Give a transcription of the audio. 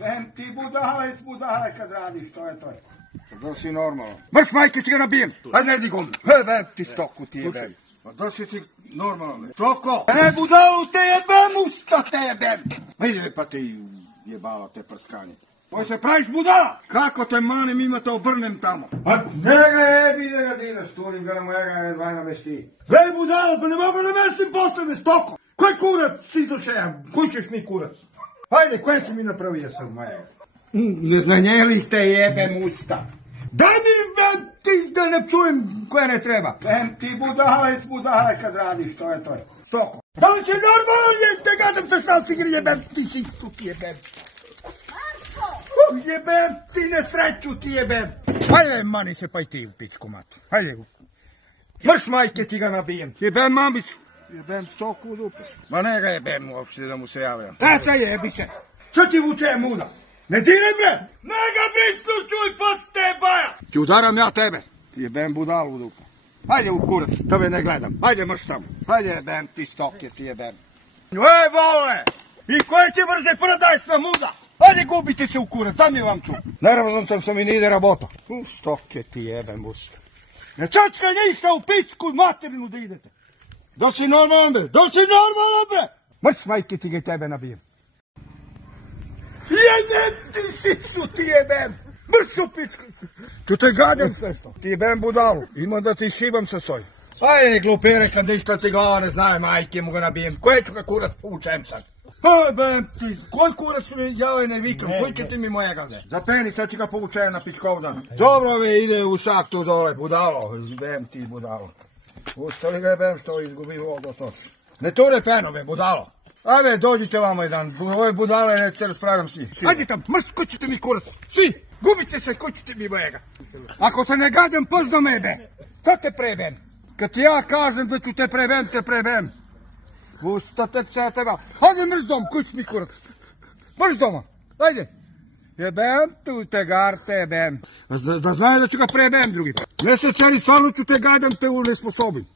Vem ti budale kad radiš, to je to. Da si normalno. Mrš majke ti ga nabijem. Hajde ne digom. Vem ti stoku ti jebem. Da si ti normalno. Toko. Ne budalu te jebem, usta te jebem. Ajde pa te jebala te prskanje. Poj se praviš budala. Kako te manem ima te obrnem tamo. A njega jebi da ga dinaš, turim ga na mojega ne dvajna vešti. Vej budala, pa ne mogu ne mestim posle stoko. Koji kurac si došeja? Koji ćeš mi kurac? Hajde, koje si mi napravio sad mojega? Neznanjelih te jebem usta. Daj mi vem ti da ne čujem koje ne treba. Vem ti budale kad radiš, to je to. Stoko. Da li si normalno te gadam sa šalcigir jebem ti sistu ti jebem. Jebem ti nesreću ti jebem. Hajde mani se pa i ti u pičku matu. Hajde. Mrš majke ti ga nabijem. Jebem mamiću. Jebem stoku u dupe. Ma ne ga jebem uopšte da mu se javljam. Da se jebi se. Što ti vuče muda? Ne diraj bre! Ne ga prislučuj poste baja! Ti udaram ja tebe. Jebem budalu u dupe. Hajde u kurac, tebe ne gledam. Hajde mrš tamo. Hajde jebem ti stoke ti jebem. Vole! I koje će brže prodaj na muda? Hajde gubite se u kurac, da mi vam ču. Naravno sam mi nije rabota. Stoke ti jebem usta. Ne čačka ništa u pičku materinu da idete. Da si normalno bre? Da si normalno bre? Mrš majke ti ga tebe nabijem. Jebem ti sicu ti jebem. Mrš u pičku. Tu te gađam sve što. Ti jebem budalu. Ima da ti šibam sa soj. Ajde ne glupere kad ništa ti glava ne znaje, majke mu ga nabijem. Koje ću ga kurac povučem sad? Jebem ti, koji kurac ja ne vikam, koji će ti mi mojega ne? Za peni sad ću ga povučem na pičkovdan. Dobro ve ide u šak tu dole, budalo. Jebem ti budalo. Ustali ga jebem što izgubi vodu to. Ne ture penove, budalo. Ajde, dođite vamo jedan, ove budale ne se raspravljam s njim. Ajde tam, mrš, ko ćete mi kurac? Svi, gubite se, ko ćete mi mojega? Ako te ne gađam, prst do mebe. Sad te prebem. Kad ti ja kažem da ću te prebem, te prebem. Usta te psa teba. Ajde mrš dom, ko će mi kurac? Mrš doma, ajde. Jebem tu te garte, jebem. Da znaje da ću ga prebem drugi. Ne se čeli, stvarno ću te gadam, te nesposobim.